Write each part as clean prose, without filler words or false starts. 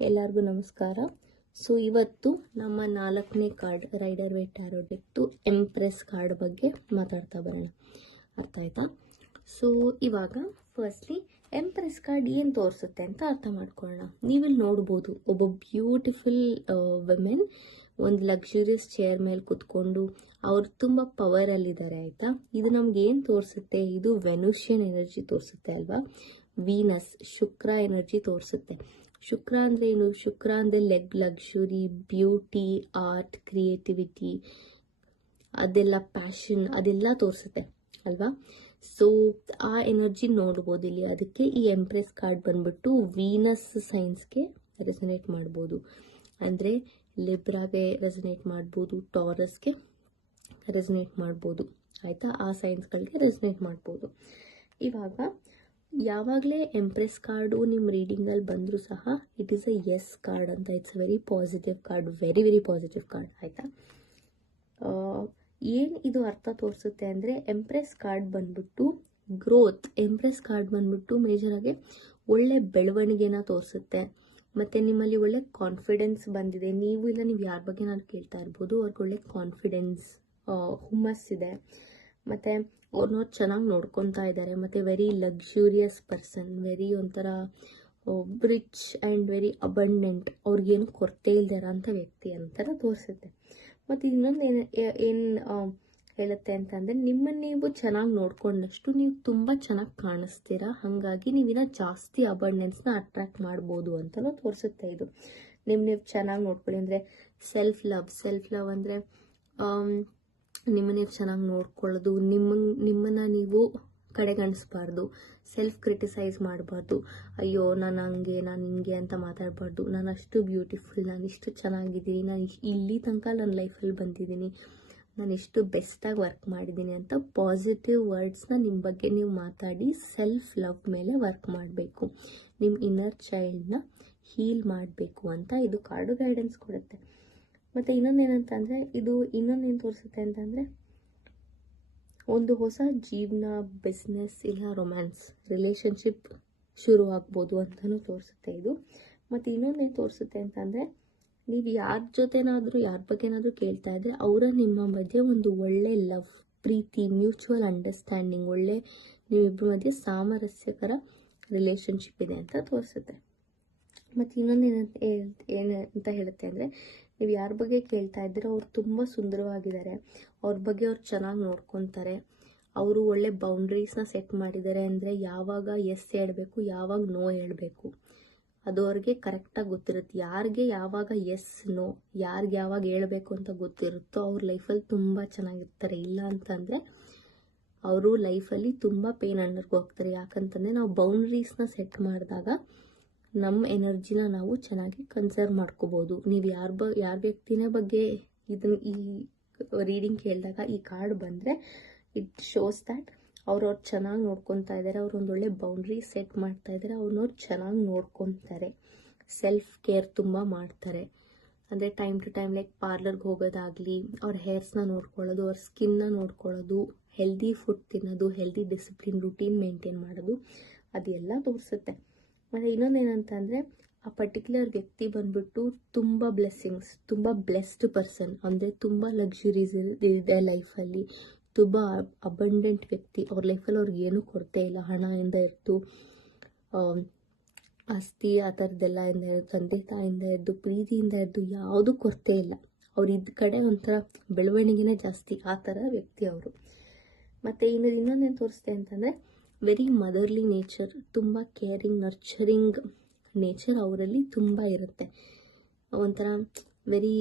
ಎಲ್ಲರಿಗೂ ನಮಸ್ಕಾರ. ಸೊ ಇವತ್ತು ನಮ್ಮ 4ನೇ ಕಾರ್ಡ್ ರೈಡರ್ ವೇಟ್ ಟ್ಯಾರೋ ಡೆಕ್ದು ಎಂಪ್ರೆಸ್ ಕಾರ್ಡ್ ಬಗ್ಗೆ ಮಾತಾಡ್ತಾ ಬರೋಣ. ಅರ್ಥ ಆಯ್ತಾ? ಸೊ ಇವಾಗ ಫಸ್ಟ್ಲಿ ಎಂಪ್ರೆಸ್ ಕಾರ್ಡ್ ಏನು ತೋರಿಸುತ್ತೆ ಅಂತ ಅರ್ಥ ಮಾಡ್ಕೊಳ್ಳೋಣ. ನೀವಿಲ್ಲಿ ನೋಡ್ಬೋದು, ಒಬ್ಬ ಬ್ಯೂಟಿಫುಲ್ ವುಮೆನ್ ಒಂದು ಲಕ್ಸುರಿಯಸ್ ಚೇರ್ ಮೇಲೆ ಕುತ್ಕೊಂಡು ಅವ್ರು ತುಂಬ ಪವರಲ್ಲಿದ್ದಾರೆ. ಆಯಿತಾ? ಇದು ನಮ್ಗೆ ಏನು ತೋರಿಸುತ್ತೆ? ಇದು ವೆನುಷಿಯನ್ ಎನರ್ಜಿ ತೋರಿಸುತ್ತೆ ಅಲ್ವಾ? ವೀನಸ್ ಶುಕ್ರ ಎನರ್ಜಿ ತೋರಿಸುತ್ತೆ. ಶುಕ್ರ ಅಂದರೆ ಏನು? ಶುಕ್ರ ಅಂದರೆ ಲಕ್ಸುರಿ, ಬ್ಯೂಟಿ, ಆರ್ಟ್, ಕ್ರಿಯೇಟಿವಿಟಿ, ಅದೆಲ್ಲ ಪ್ಯಾಷನ್, ಅದೆಲ್ಲ ತೋರಿಸುತ್ತೆ ಅಲ್ವಾ? ಸೊ ಆ ಎನರ್ಜಿ ನೋಡ್ಬೋದು ಇಲ್ಲಿ. ಅದಕ್ಕೆ ಈ ಎಂಪ್ರೆಸ್ ಕಾರ್ಡ್ ಬಂದ್ಬಿಟ್ಟು ವೀನಸ್ ಸೈನ್ಸ್ಗೆ ರೆಸನೇಟ್ ಮಾಡ್ಬೋದು. ಅಂದರೆ ಲಿಬ್ರಾಗೆ ರೆಸನೇಟ್ ಮಾಡ್ಬೋದು, ಟಾರಸ್ಗೆ ರೆಸನೇಟ್ ಮಾಡ್ಬೋದು. ಆಯಿತಾ? ಆ ಸೈನ್ಸ್ಗಳಿಗೆ ರೆಸನೇಟ್ ಮಾಡ್ಬೋದು. ಇವಾಗ ಯಾವಾಗಲೇ ಎಂಪ್ರೆಸ್ ಕಾರ್ಡು ನಿಮ್ಮ ರೀಡಿಂಗಲ್ಲಿ ಬಂದರೂ ಸಹ it is a yes card ಅಂತ. It's a very positive card, very very positive card. ಆಯಿತಾ? ಏನು ಇದು ಅರ್ಥ ತೋರಿಸುತ್ತೆ ಅಂದರೆ, ಎಂಪ್ರೆಸ್ ಕಾರ್ಡ್ ಬಂದ್ಬಿಟ್ಟು ಗ್ರೋತ್. ಎಂಪ್ರೆಸ್ ಕಾರ್ಡ್ ಬಂದ್ಬಿಟ್ಟು ಮೇಜರಾಗಿ ಒಳ್ಳೆ ಬೆಳವಣಿಗೆನ ತೋರಿಸುತ್ತೆ. ಮತ್ತು ನಿಮ್ಮಲ್ಲಿ ಒಳ್ಳೆ ಕಾನ್ಫಿಡೆನ್ಸ್ ಬಂದಿದೆ. ನೀವು ಯಾರ ಬಗ್ಗೆ ನಾನು ಕೇಳ್ತಾ ಇರ್ಬೋದು, ಅವ್ರಿಗೆ ಒಳ್ಳೆ ಕಾನ್ಫಿಡೆನ್ಸ್, ಹುಮ್ಮಸ್ಸಿದೆ. ಮತ್ತು ಅವ್ರನ್ನ ಚೆನ್ನಾಗಿ ನೋಡ್ಕೊತಾ ಇದ್ದಾರೆ. ಮತ್ತು ವೆರಿ ಲಕ್ಸುರಿಯಸ್ ಪರ್ಸನ್, ವೆರಿ ಒಂಥರ ರಿಚ್ ಆ್ಯಂಡ್ ವೆರಿ ಅಬಂಡೆಂಟ್, ಅವ್ರಿಗೇನು ಕೊರತೆ ಇಲ್ದಿರೋ ಅಂಥ ವ್ಯಕ್ತಿ ಅಂತರ ತೋರಿಸುತ್ತೆ. ಮತ್ತು ಇನ್ನೊಂದು ಏನು ಹೇಳುತ್ತೆ ಅಂತಂದರೆ, ನಿಮ್ಮನ್ನು ನೀವು ಚೆನ್ನಾಗಿ ನೋಡ್ಕೊಂಡಷ್ಟು ನೀವು ತುಂಬ ಚೆನ್ನಾಗಿ ಕಾಣಿಸ್ತೀರಾ. ಹಾಗಾಗಿ ನೀವಿನ್ನ ಜಾಸ್ತಿ ಅಬಂಡೆನ್ಸ್ನ ಅಟ್ರಾಕ್ಟ್ ಮಾಡ್ಬೋದು ಅಂತಲೂ ತೋರಿಸುತ್ತೆ ಇದು. ನೀವು ಚೆನ್ನಾಗಿ ನೋಡ್ಕೊಳ್ಳಿ. ಅಂದರೆ ಸೆಲ್ಫ್ ಲವ್ ಅಂದರೆ ನಿಮ್ಮನ್ನ ನೀವು ಚೆನ್ನಾಗಿ ನೋಡ್ಕೊಳ್ಳೋದು, ನಿಮ್ಮನ್ನು ನೀವು ಕಡೆಗಣಿಸ್ಬಾರ್ದು, ಸೆಲ್ಫ್ ಕ್ರಿಟಿಸೈಸ್ ಮಾಡಬಾರ್ದು. ಅಯ್ಯೋ ನಾನು ಹಂಗೆ, ನಾನು ಹಿಂಗೆ ಅಂತ ಮಾತಾಡಬಾರ್ದು. ನಾನು ಅಷ್ಟು ಬ್ಯೂಟಿಫುಲ್, ನಾನು ಇಷ್ಟು ಚೆನ್ನಾಗಿದ್ದೀನಿ, ನಾನು ಇಲ್ಲಿ ತನಕ ನನ್ನ ಲೈಫಲ್ಲಿ ಬಂದಿದ್ದೀನಿ, ನಾನು ಎಷ್ಟು ಬೆಸ್ಟಾಗಿ ವರ್ಕ್ ಮಾಡಿದ್ದೀನಿ ಅಂತ ಪಾಸಿಟಿವ್ ವರ್ಡ್ಸ್ನ ನಿಮ್ಮ ಬಗ್ಗೆ ನೀವು ಮಾತಾಡಿ ಸೆಲ್ಫ್ ಲವ್ ಮೇಲೆ ವರ್ಕ್ ಮಾಡಬೇಕು. ನಿಮ್ಮ ಇನ್ನರ್ ಚೈಲ್ಡ್ನ ಹೀಲ್ ಮಾಡಬೇಕು ಅಂತ ಇದು ಕಾರ್ಡು ಗೈಡೆನ್ಸ್ ಕೊಡುತ್ತೆ. ಮತ್ತು ಇನ್ನೊಂದೇನಂತಂದರೆ, ಇದು ಇನ್ನೊಂದೇನು ತೋರಿಸುತ್ತೆ ಅಂತಂದರೆ, ಒಂದು ಹೊಸ ಜೀವನ, ಬಿಸ್ನೆಸ್ ಇಲ್ಲ ರೊಮ್ಯಾನ್ಸ್, ರಿಲೇಷನ್ಶಿಪ್ ಶುರು ಆಗ್ಬೋದು ಅಂತಲೂ ತೋರಿಸುತ್ತೆ ಇದು. ಮತ್ತು ಇನ್ನೊಂದೇನು ತೋರಿಸುತ್ತೆ ಅಂತಂದರೆ, ನೀವು ಯಾರ ಜೊತೆನಾದರೂ ಯಾರ ಬಗ್ಗೆನಾದರೂ ಕೇಳ್ತಾ ಇದ್ದರೆ ಅವರ ನಿಮ್ಮ ಮಧ್ಯೆ ಒಂದು ಒಳ್ಳೆ ಲವ್, ಪ್ರೀತಿ, ಮ್ಯೂಚುವಲ್ ಅಂಡರ್ಸ್ಟ್ಯಾಂಡಿಂಗ್, ಒಳ್ಳೆ ನೀವಿಬ್ಬರ ಮಧ್ಯೆ ಸಾಮರಸ್ಯಕರ ರಿಲೇಷನ್ಶಿಪ್ ಇದೆ ಅಂತ ತೋರಿಸುತ್ತೆ. ಮತ್ತು ಏನು ಹೇಳುತ್ತೆ ಅಂದರೆ, ನೀವು ಯಾರ ಬಗ್ಗೆ ಕೇಳ್ತಾ ಇದ್ದೀರೋ ಅವ್ರು ತುಂಬ ಸುಂದರವಾಗಿದ್ದಾರೆ, ಅವ್ರ ಬಗ್ಗೆ ಅವ್ರು ಚೆನ್ನಾಗಿ ನೋಡ್ಕೊತಾರೆ, ಅವರು ಒಳ್ಳೆ ಬೌಂಡ್ರೀಸ್ನ ಸೆಟ್ ಮಾಡಿದ್ದಾರೆ. ಅಂದರೆ ಯಾವಾಗ ಎಸ್ ಹೇಳಬೇಕು, ಯಾವಾಗ ನೋ ಹೇಳಬೇಕು, ಅದು ಅವ್ರಿಗೆ ಕರೆಕ್ಟಾಗಿ ಗೊತ್ತಿರುತ್ತೆ. ಯಾರಿಗೆ ಯಾವಾಗ ಎಸ್ ನೋ, ಯಾರಿಗೆ ಯಾವಾಗ ಹೇಳಬೇಕು ಅಂತ ಗೊತ್ತಿರುತ್ತೋ ಅವ್ರ ಲೈಫಲ್ಲಿ ತುಂಬ ಚೆನ್ನಾಗಿರ್ತಾರೆ. ಇಲ್ಲ ಅಂತಂದರೆ ಅವರು ಲೈಫಲ್ಲಿ ತುಂಬ ಪೇನ್ ಅಂಡರ್ಗೆ ಹೋಗ್ತಾರೆ. ಯಾಕಂತಂದರೆ ನಾವು ಬೌಂಡ್ರೀಸ್ನ ಸೆಟ್ ಮಾಡಿದಾಗ ನಮ್ಮ ಎನರ್ಜಿನ ನಾವು ಚೆನ್ನಾಗಿ ಕನ್ಸರ್ವ್ ಮಾಡ್ಕೋಬೋದು. ನೀವು ಯಾರ ವ್ಯಕ್ತಿನ ಬಗ್ಗೆ ಈ ರೀಡಿಂಗ್ ಕೇಳಿದಾಗ ಈ ಕಾರ್ಡ್ ಬಂದರೆ ಇಟ್ ಶೋಸ್ ದ್ಯಾಟ್ ಅವ್ರು ಚೆನ್ನಾಗಿ ನೋಡ್ಕೊತಾ ಇದ್ದಾರೆ, ಅವ್ರು ಒಂದೊಳ್ಳೆ ಬೌಂಡ್ರಿ ಸೆಟ್ ಮಾಡ್ತಾ ಇದ್ದಾರೆ, ಅವ್ರನ್ನವ್ರು ಚೆನ್ನಾಗಿ ನೋಡ್ಕೊತಾರೆ, ಸೆಲ್ಫ್ ಕೇರ್ ತುಂಬ ಮಾಡ್ತಾರೆ. ಅಂದರೆ ಟೈಮ್ ಟು ಟೈಮ್ ಲೈಕ್ ಪಾರ್ಲರ್ಗೆ ಹೋಗೋದಾಗಲಿ, ಅವ್ರ ಹೇರ್ಸ್ನ ನೋಡ್ಕೊಳ್ಳೋದು, ಅವ್ರ ಸ್ಕಿನ್ನ ನೋಡ್ಕೊಳ್ಳೋದು, ಹೆಲ್ದಿ ಫುಡ್ ತಿನ್ನೋದು, ಹೆಲ್ದಿ ಡಿಸಿಪ್ಲಿನ್ ರುಟೀನ್ ಮೇಂಟೈನ್ ಮಾಡೋದು, ಅದೆಲ್ಲ ತೋರಿಸುತ್ತೆ. ಮತ್ತು ಇನ್ನೊಂದೇನಂತಂದರೆ, ಆ ಪರ್ಟಿಕ್ಯುಲರ್ ವ್ಯಕ್ತಿ ಬಂದ್ಬಿಟ್ಟು ತುಂಬ ಬ್ಲೆಸ್ಸಿಂಗ್ಸ್, ತುಂಬ ಬ್ಲೆಸ್ಡ್ ಪರ್ಸನ್. ಅಂದರೆ ತುಂಬ ಲಕ್ಸುರೀಸ್ ಇದೆ ಲೈಫಲ್ಲಿ, ತುಂಬ ಅಬಂಡೆಂಟ್ ವ್ಯಕ್ತಿ. ಅವ್ರ ಲೈಫಲ್ಲಿ ಅವ್ರಿಗೆ ಏನೂ ಕೊರತೆ ಇಲ್ಲ. ಹಣದಿಂದ ಇದ್ದು, ಆಸ್ತಿ ಆ ಥರದ್ದೆಲ್ಲ ತಂದೆ ತಾಯಿಂದ ಇದ್ದು, ಪ್ರೀತಿಯಿಂದ ಇದ್ದು, ಯಾವುದೂ ಕೊರತೆ ಇಲ್ಲ. ಅವ್ರು ಇದ್ದ ಕಡೆ ಒಂಥರ ಬೆಳವಣಿಗೆನೇ ಜಾಸ್ತಿ, ಆ ಥರ ವ್ಯಕ್ತಿ ಅವರು. ಮತ್ತು ಇನ್ನೊಂದೇನು ತೋರಿಸ್ತೆ ಅಂತಂದರೆ, ವೆರಿ ಮದರ್ಲಿ ನೇಚರ್, ತುಂಬ ಕೇರಿಂಗ್, ನರ್ಚರಿಂಗ್ ನೇಚರ್ ಅವರಲ್ಲಿ ತುಂಬ ಇರುತ್ತೆ. ಒಂಥರ ವೆರಿ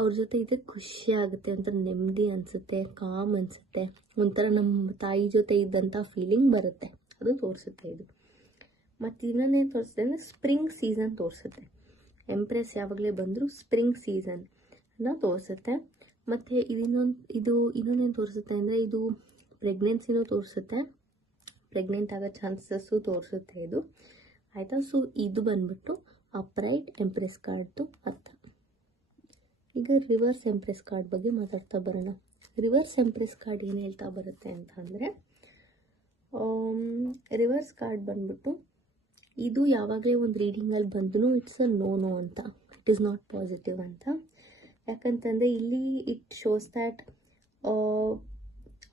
ಅವ್ರ ಜೊತೆ ಇದ್ದರೆ ಖುಷಿ ಆಗುತ್ತೆ, ಒಂಥರ ನೆಮ್ಮದಿ ಅನಿಸುತ್ತೆ, ಕಾಮ್ ಅನಿಸುತ್ತೆ, ಒಂಥರ ನಮ್ಮ ತಾಯಿ ಜೊತೆ ಇದ್ದಂಥ ಫೀಲಿಂಗ್ ಬರುತ್ತೆ. ಅದು ತೋರಿಸುತ್ತೆ ಇದು. ಮತ್ತು ಇನ್ನೊಂದೇನು ತೋರಿಸುತ್ತೆ ಅಂದರೆ, ಸ್ಪ್ರಿಂಗ್ ಸೀಸನ್ ತೋರಿಸುತ್ತೆ. ಎಂಪ್ರೆಸ್ ಯಾವಾಗಲೇ ಬಂದರೂ ಸ್ಪ್ರಿಂಗ್ ಸೀಸನ್ನ ತೋರಿಸುತ್ತೆ. ಮತ್ತು ಇನ್ನೊಂದೇನು ತೋರಿಸುತ್ತೆ ಅಂದರೆ, ಇದು ಪ್ರೆಗ್ನೆನ್ಸಿನೂ ತೋರಿಸುತ್ತೆ, ಪ್ರೆಗ್ನೆಂಟ್ ಆಗೋ ಚಾನ್ಸಸ್ಸು ತೋರಿಸುತ್ತೆ ಇದು. ಆಯಿತಾ? ಸೊ ಇದು ಬಂದ್ಬಿಟ್ಟು ಅಪ್ರೈಟ್ ಎಂಪ್ರೆಸ್ ಕಾರ್ಡ್ದು ಅರ್ಥ. ಈಗ ರಿವರ್ಸ್ ಎಂಪ್ರೆಸ್ ಕಾರ್ಡ್ ಬಗ್ಗೆ ಮಾತಾಡ್ತಾ ಬರೋಣ. ರಿವರ್ಸ್ ಎಂಪ್ರೆಸ್ ಕಾರ್ಡ್ ಏನು ಹೇಳ್ತಾ ಬರುತ್ತೆ ಅಂತ ಅಂದರೆ, ರಿವರ್ಸ್ ಕಾರ್ಡ್ ಬಂದ್ಬಿಟ್ಟು ಇದು ಯಾವಾಗಲೇ ಒಂದು ರೀಡಿಂಗಲ್ಲಿ ಬಂದರೂ ಇಟ್ಸ್ ಅ ನೋ ಅಂತ, ಇಟ್ ಈಸ್ ನಾಟ್ ಪಾಸಿಟಿವ್ ಅಂತ. ಯಾಕಂತಂದರೆ ಇಲ್ಲಿ ಇಟ್ ಶೋಸ್ ದ್ಯಾಟ್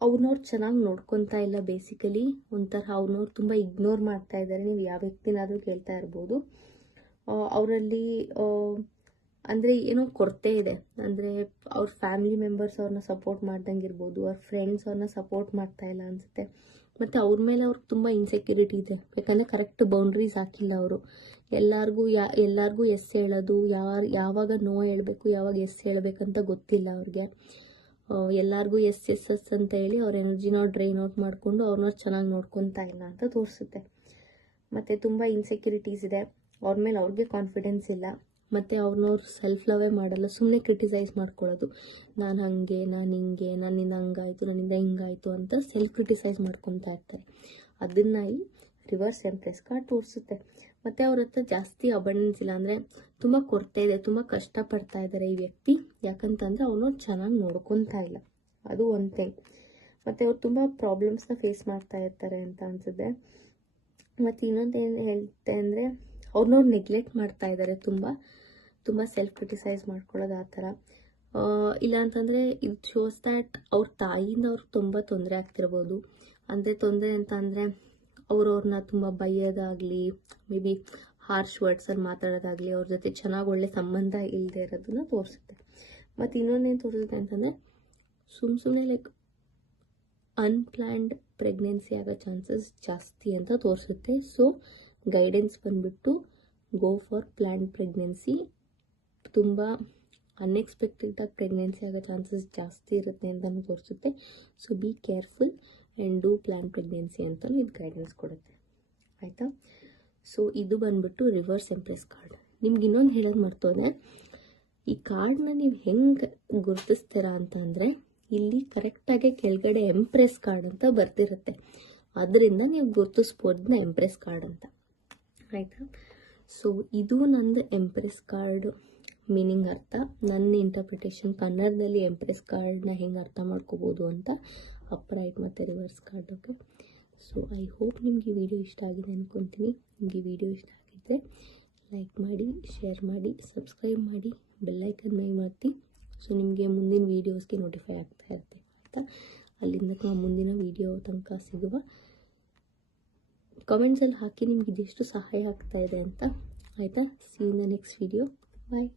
ಅವ್ರನ್ನವ್ರು ಚೆನ್ನಾಗಿ ನೋಡ್ಕೊತಾ ಇಲ್ಲ. ಬೇಸಿಕಲಿ ಒಂಥರ ಅವ್ರನ್ನವ್ರು ತುಂಬ ಇಗ್ನೋರ್ ಮಾಡ್ತಾ ಇದ್ದಾರೆ. ನೀವು ಯಾವ ವ್ಯಕ್ತಿನಾದರೂ ಕೇಳ್ತಾ ಇರ್ಬೋದು. ಅವರಲ್ಲಿ ಅಂದರೆ ಏನೋ ಕೊರತೆ ಇದೆ. ಅಂದರೆ ಅವ್ರ ಫ್ಯಾಮಿಲಿ ಮೆಂಬರ್ಸ್ ಅವ್ರನ್ನ ಸಪೋರ್ಟ್ ಮಾಡ್ದಂಗೆ ಇರ್ಬೋದು, ಅವ್ರ ಫ್ರೆಂಡ್ಸ್ ಅವ್ರನ್ನ ಸಪೋರ್ಟ್ ಮಾಡ್ತಾ ಇಲ್ಲ ಅನಿಸುತ್ತೆ. ಮತ್ತು ಅವ್ರ ಮೇಲೆ ಅವ್ರಿಗೆ ತುಂಬ ಇನ್ಸೆಕ್ಯೂರಿಟಿ ಇದೆ. ಯಾಕಂದರೆ ಕರೆಕ್ಟ್ ಬೌಂಡ್ರೀಸ್ ಹಾಕಿಲ್ಲ ಅವರು. ಎಲ್ಲರಿಗೂ ಎಸ್ ಹೇಳೋದು, ಯಾವಾಗ ನೋ ಹೇಳಬೇಕು, ಯಾವಾಗ ಎಸ್ ಹೇಳಬೇಕಂತ ಗೊತ್ತಿಲ್ಲ ಅವ್ರಿಗೆ. ಎಲ್ಲರಿಗೂ ಎಸ್ ಎಸ್ ಎಸ್ ಅಂತ ಹೇಳಿ ಅವ್ರ ಎನರ್ಜಿನ ಡ್ರೈನ್ ಔಟ್ ಮಾಡಿಕೊಂಡು ಅವ್ರನ್ನ ಚೆನ್ನಾಗಿ ನೋಡ್ಕೊತಾ ಇಲ್ಲ ಅಂತ ತೋರಿಸುತ್ತೆ. ಮತ್ತು ತುಂಬ ಇನ್ಸೆಕ್ಯೂರಿಟೀಸ್ ಇದೆ ಅವ್ರ ಮೇಲೆ. ಅವ್ರಿಗೆ ಕಾನ್ಫಿಡೆನ್ಸ್ ಇಲ್ಲ. ಮತ್ತು ಅವ್ರನ್ನವ್ರು ಸೆಲ್ಫ್ ಲವೇ ಮಾಡಲ್ಲ. ಸುಮ್ಮನೆ ಕ್ರಿಟಿಸೈಸ್ ಮಾಡ್ಕೊಳ್ಳೋದು, ನಾನು ಹಾಗೆ, ನಾನು ಹಿಂಗೆ, ನನ್ನಿಂದ ಹಂಗಾಯಿತು, ನನ್ನಿಂದ ಹಿಂಗಾಯಿತು ಅಂತ ಸೆಲ್ಫ್ ಕ್ರಿಟಿಸೈಸ್ ಮಾಡ್ಕೊತಾ ಇರ್ತಾರೆ. ಅದನ್ನು ಈ ರಿವರ್ಸ್ ಎಂಪ್ರೆಸ್ ಕಾರ್ಡ್ ತೋರಿಸುತ್ತೆ. ಮತ್ತು ಅವ್ರ ಹತ್ರ ಜಾಸ್ತಿ ಅಬಂಡೆನ್ಸ್ ಇಲ್ಲ. ಅಂದರೆ ತುಂಬ ಕೊರತೆ ಇದೆ, ತುಂಬ ಕಷ್ಟಪಡ್ತಾ ಇದ್ದಾರೆ ಈ ವ್ಯಕ್ತಿ. ಯಾಕಂತಂದರೆ ಅವ್ರನ್ನ ಚೆನ್ನಾಗಿ ನೋಡ್ಕೊತಾ ಇಲ್ಲ, ಅದು ಒಂದು ಥಿಂಗ್. ಮತ್ತು ಅವ್ರು ತುಂಬ ಪ್ರಾಬ್ಲಮ್ಸ್ನ ಫೇಸ್ ಮಾಡ್ತಾ ಇರ್ತಾರೆ ಅಂತ ಅನಿಸುತ್ತೆ. ಮತ್ತು ಇನ್ನೊಂದು ಏನು ಹೇಳ್ತೆ ಅಂದರೆ ಅವ್ರನ್ನವ್ರು ನೆಗ್ಲೆಕ್ಟ್ ಮಾಡ್ತಾ ಇದ್ದಾರೆ. ತುಂಬ ಸೆಲ್ಫ್ ಕ್ರಿಟಿಸೈಸ್ ಮಾಡ್ಕೊಳ್ಳೋದು ಆ ಥರ. ಇಲ್ಲ ಅಂತಂದರೆ ಇದು ಶೋಸ್ ದ್ಯಾಟ್ ಅವ್ರ ತಾಯಿಯಿಂದ ಅವ್ರಿಗೆ ತುಂಬ ತೊಂದರೆ ಆಗ್ತಿರ್ಬೋದು. ಅಂದರೆ ತೊಂದರೆ ಅಂತ ಅಂದರೆ ಅವ್ರನ್ನ ತುಂಬ ಬೈಯೋದಾಗಲಿ, ಮೇ ಬಿ ಹಾರ್ಶ್ ವರ್ಡ್ಸಲ್ಲಿ ಮಾತಾಡೋದಾಗಲಿ, ಅವ್ರ ಜೊತೆ ಚೆನ್ನಾಗಿ ಒಳ್ಳೆ ಸಂಬಂಧ ಇಲ್ಲದೆ ಇರೋದನ್ನ ತೋರಿಸುತ್ತೆ. ಮತ್ತು ಇನ್ನೊಂದೇನು ತೋರಿಸುತ್ತೆ ಅಂತಂದರೆ ಸುಮ್ಮನೆ ಲೈಕ್ ಅನ್ಪ್ಲ್ಯಾನ್ಡ್ ಪ್ರೆಗ್ನೆನ್ಸಿ ಆಗೋ ಚಾನ್ಸಸ್ ಜಾಸ್ತಿ ಅಂತ ತೋರಿಸುತ್ತೆ. ಸೊ ಗೈಡೆನ್ಸ್ ಬಂದುಬಿಟ್ಟು ಗೋ ಫಾರ್ ಪ್ಲ್ಯಾನ್ಡ್ ಪ್ರೆಗ್ನೆನ್ಸಿ. ತುಂಬ ಅನ್ಎಕ್ಸ್ಪೆಕ್ಟೆಡಾಗಿ ಪ್ರೆಗ್ನೆನ್ಸಿ ಆಗೋ ಚಾನ್ಸಸ್ ಜಾಸ್ತಿ ಇರುತ್ತೆ ಅಂತಲೂ ತೋರಿಸುತ್ತೆ. So be careful and do plan pregnancy ಅಂತಲೂ ಇದು ಗೈಡೆನ್ಸ್ ಕೊಡುತ್ತೆ. ಆಯಿತಾ? ಸೊ ಇದು ಬಂದುಬಿಟ್ಟು ರಿವರ್ಸ್ ಎಂಪ್ರೆಸ್ ಕಾರ್ಡ್. ನಿಮ್ಗೆ ಇನ್ನೊಂದು ಹೇಳೋದು ಮರ್ತೋದೆ, ಈ ಕಾರ್ಡ್ನ ನೀವು ಹೆಂಗೆ ಗುರುತಿಸ್ತೀರಾ ಅಂತ ಅಂದರೆ ಇಲ್ಲಿ ಕರೆಕ್ಟಾಗಿ ಕೆಳಗಡೆ ಎಂಪ್ರೆಸ್ ಕಾರ್ಡ್ ಅಂತ ಬರ್ತಿರುತ್ತೆ. ಅದರಿಂದ ನೀವು ಗುರುತಿಸ್ಬೋದನ್ನ ಎಂಪ್ರೆಸ್ ಕಾರ್ಡ್ ಅಂತ. ಆಯಿತಾ? ಸೊ ಇದು ನಂದು ಎಂಪ್ರೆಸ್ ಕಾರ್ಡ್ ಮೀನಿಂಗ್ ಅರ್ಥ. ನನ್ನ ಇಂಟರ್ಪ್ರಿಟೇಷನ್ ಕನ್ನಡದಲ್ಲಿ ಎಂಪ್ರೆಸ್ ಕಾರ್ಡ್ನ ಹೆಂಗೆ ಅರ್ಥ ಮಾಡ್ಕೋಬೋದು ಅಂತ ಅಪ್ರೈಟ್ ಮತ್ತು reverse card. Okay, so I hope ನಿಮಗೆ ಈ ವಿಡಿಯೋ ಇಷ್ಟ ಆಗಿದೆ ಅಂದ್ಕೊತೀನಿ. ನಿಮಗೆ ವಿಡಿಯೋ ಇಷ್ಟ ಆಗಿದ್ದರೆ ಲೈಕ್ ಮಾಡಿ, ಶೇರ್ ಮಾಡಿ, ಸಬ್ಸ್ಕ್ರೈಬ್ ಮಾಡಿ, ಬೆಲ್ಲೈಕನ್ ಮೈ ಮಾಡ್ತಿ. ಸೊ ನಿಮಗೆ ಮುಂದಿನ ವೀಡಿಯೋಸ್ಗೆ ನೋಟಿಫೈ ಆಗ್ತಾ ಇರುತ್ತೆ. ಆಯಿತಾ? ಅಲ್ಲಿಂದ ಮುಂದಿನ ವೀಡಿಯೋ ತನಕ ಸಿಗುವ. ಕಮೆಂಟ್ಸಲ್ಲಿ ಹಾಕಿ ನಿಮ್ಗೆ ಇದೆಷ್ಟು ಸಹಾಯ ಆಗ್ತಾ ಇದೆ ಅಂತ. ಆಯಿತಾ? See in the next video. Bye.